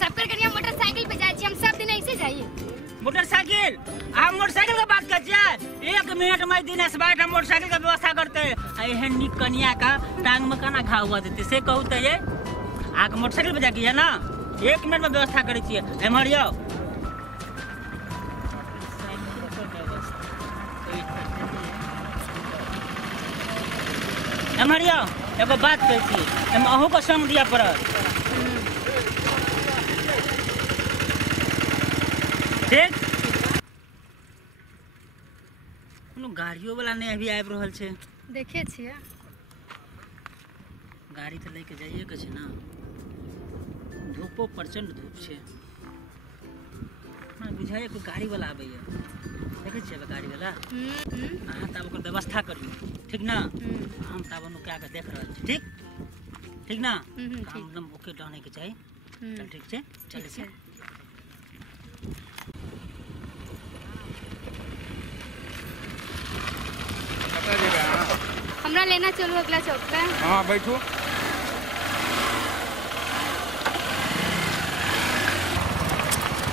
सबकर कनिया मोटरसाइकिल पे जाए छी हम सब दिन ऐसे जाइए। मोटरसाइकिल हम मोटरसाइकिल के बात कर छियै 1 मिनट में दिन से बैठ हम मोटरसाइकिल के व्यवस्था करते एहन निक कनिया का टांग में केना घाव हुआ देते से कहू तो ये आके मोटरसाइकिल पे जाके है ना 1 मिनट में व्यवस्था करे छियै एमहर आओ। एमहर आओ एगो बात कहै छी एमे अहू को संग दिया पड़त ठीक। कोनो गाड़ियों वाला नहीं अभी आबि रहल छै देखे छियै गाड़ी तो लेके जाइए के छै ना धूपो प्रचंड धूप छै ना बुझाइए कोई गाड़ी वाला आबै है देखे छियै गाड़ी वाला अहाँ तब ओकर व्यवस्था करियो ठीक ना हम तब नुका के देख रहल छी ठीक ना काम एकदम ओके रहने के चाहिए चल ठीक छै चले छी। हमरा लेना चलो अगला चौक पे। हाँ बैठो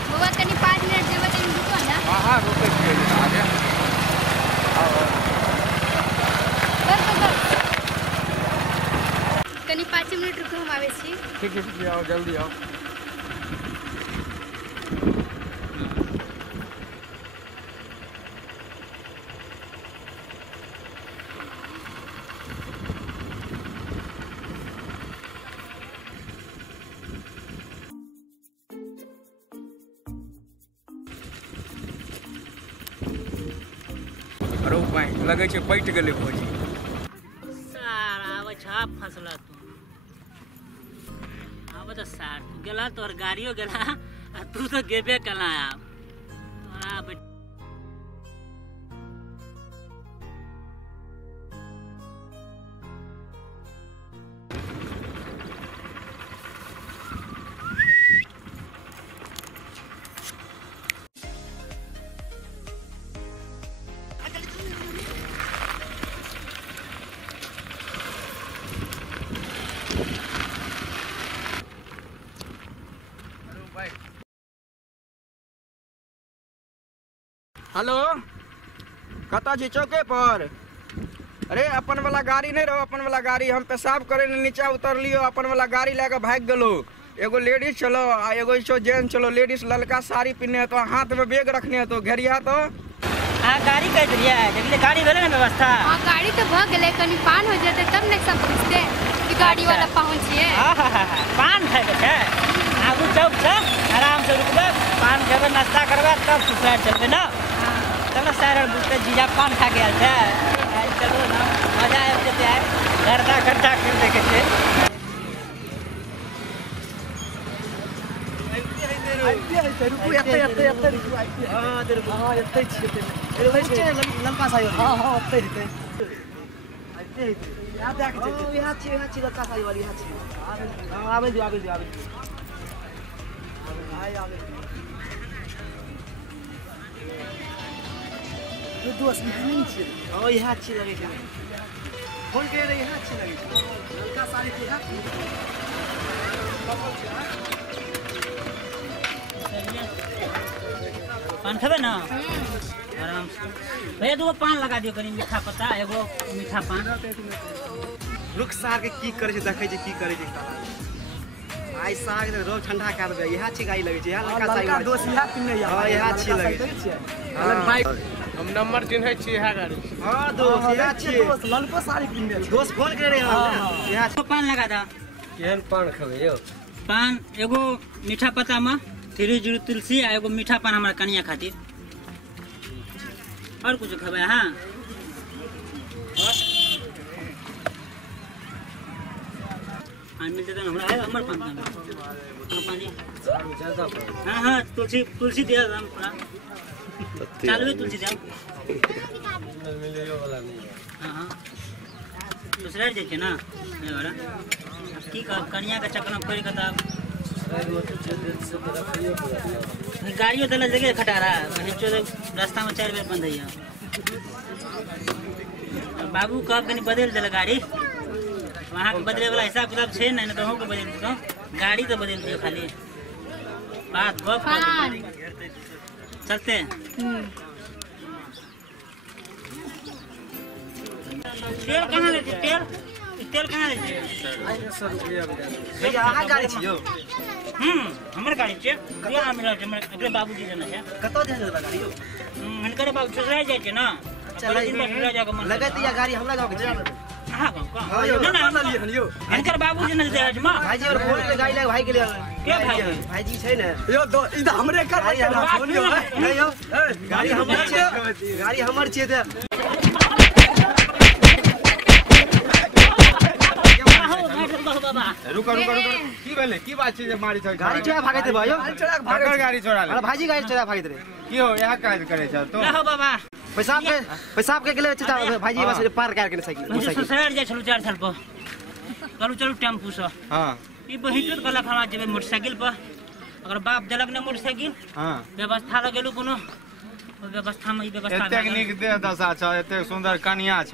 बउआ कनी 5 मिनट जेबे त रुको ना। हाँ रुकै छियै आगे कनी 5 मिनट रुको हम आवे छी। ठीक है आओ जल्दी आओ। अरे भाई लगे छै बैठ गेलै भोजी सारा आवे छा फसला तू आवे तो सार तू गेला तोर गाड़ियो गेला तू तो गेबे कला आ हेलो कता छी चौके पर। अरे अपन वाला गाड़ी नहीं रहो अपन वाला गाड़ी हम पेशाब करे नीचा उतरलियो अपन वाला गाड़ी लेके भाग गेलो एगो लेडीज चलो आ एगो इसो जेंट्स चलो लेडीज ललका साड़ी पहने तो हाथ में बैग रखने तो घेरिया तो गाड़ी कह दिया जल्दी गाड़ी भेले ना व्यवस्था। हां गाड़ी तो भ गेले कनी पान हो जेते तब ने सब पूछते कि गाड़ी वाला पहुंचिए। पान खाए के छै आगू चौक छै आराम से रुकबे पान खेबे नाश्ता करबे तब सुसाइड चलबे ना। चलो सर बुझते जीजा पान खा के आयल छै चलो ना मजा आबि जेते गर्दा गर्दा कर देखे छै। लंका साई हां हां ओते हेते आते हेते याद आ के ओ यहाँ छी लंका साई वाली यहाँ छी आबे दियो आय आबे ये दोस्त नहीं छी ओ यहाँ छी लगे छै फोन करे रे यहाँ छी लगे छै लंका साई के यहाँ पान खेबे ना आराम से भैया दो पान लगा दियो कनी मीठा पत्ता एगो मीठा पान। रुक साग के की करे छै देखे छै की करे छै आइ साग रे रो ठंडा कर दे यहाँ छी गाड़ी लगे छै यहाँ लंका साई वाली दोस्त यहाँ पिने हां यहाँ छी लगे छै अलग बाइक हम नंबर चिन्है छी इहा गाड़ी हां दोस्त यहाँ छी दोस्त ललको साड़ी पिने दोस्त फोन करे यहाँ पान लगा दा केहन पान खबे यो पान एगो मीठा पत्ता में 30 तुलसी आ एगो मीठा पान हमारा कनिया खातिर और कुछ खबे। हाँ मिलते हमरा है हमर पान पानी हाँ हाँ तुलसी दिया हम पूरा चालू तुलसी दिया हाँ हाँ दूसरा जाए ना की कनिया के चक्कर में पड़ के तब गाड़ियों दल जगह खटारा रास्ता में 4 बेर बंद है बाबू कब कहीं बदल दिल गाड़ी वहाँ के बदले वाला हिसाब किताब छे नहीं ना तो हमको बदल दो गाड़ी तो बदल दियो खाली बात गप चलते हैं तेल कहाँ लेते तेल कहाँ लेते भैया अहाँ गाड़ी छियो हमर गाड़ी छे ये ना मिला छे हमरे बाबूजी जने छे कतौ दे देबा गाड़ी यो हनकर बाबू ससुराल जाय छे ना चल दिन में ससुराल जाके मन लगत या गाड़ी हमरा गांव के चला हां ना ना यो हनकर बाबूजी ने दे आज मां भाईजी और फोन ले गाड़ी ले भाई के लिए के भाई भाईजी छै ने यो दो इधर हमरे कर सुनियो नहीं यो गाड़ी हमर छियै गाड़ी हमर छियै त रुको की भेले की बात छै जे मारी छ गाड़ी छोड़ा भागैत रे भाइयो भागर गाड़ी छोड़ा ले अरे भाईजी गाड़ी छोड़ा भागैत रे की हो यह काज करे छ तो हो बाबा पेशाब के गेले चाचा भाईजी बस पार कर के साइकिल ससुराल जाय छलु 4 साल पर चलू टेम्पू से हां ई बहिटो कला खमा जेबे मोटरसाइकिल पर अगर बाप देलक ने मोटरसाइकिल हां व्यवस्था लगेलु कोनो व्यवस्था में ई व्यवस्था टेक्निक दे दशा छ एते सुंदर कन्या छ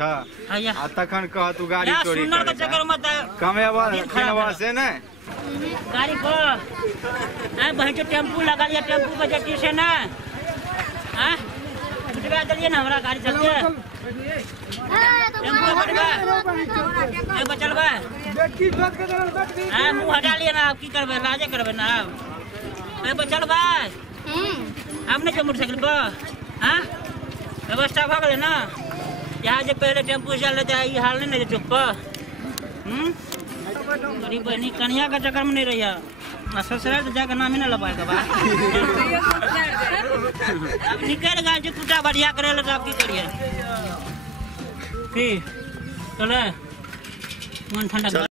हैया आ तखन कह तू गाड़ी चोरी सुंदर के चक्कर में कमेबा किनबा से ने गाड़ी पर आ बहिटो टेम्पू लगा लिया टेम्पू पे जटी से ना हां उठवा दलिए ना हमरा गाड़ी चलते टेम्पू बढ़वा ए बचलबा हां मुंह हटा लिए ना अब की करबे लाजे करबे ना ए बचलबा हम नहीं मोटरसाइकिल पर हाँ व्यवस्था भ गए ना यहाँ जो पहले टेम्पू चल रहे थे ये हाल नहीं चुप पर गरीब बहनी कन्या का चक्कर में नहीं रही ससुराल तो जाकर नाम ही ना लपाएगा बा अब निकल गए जो कुटा बढ़िया करे तो आप की करिए चले मन ठंडा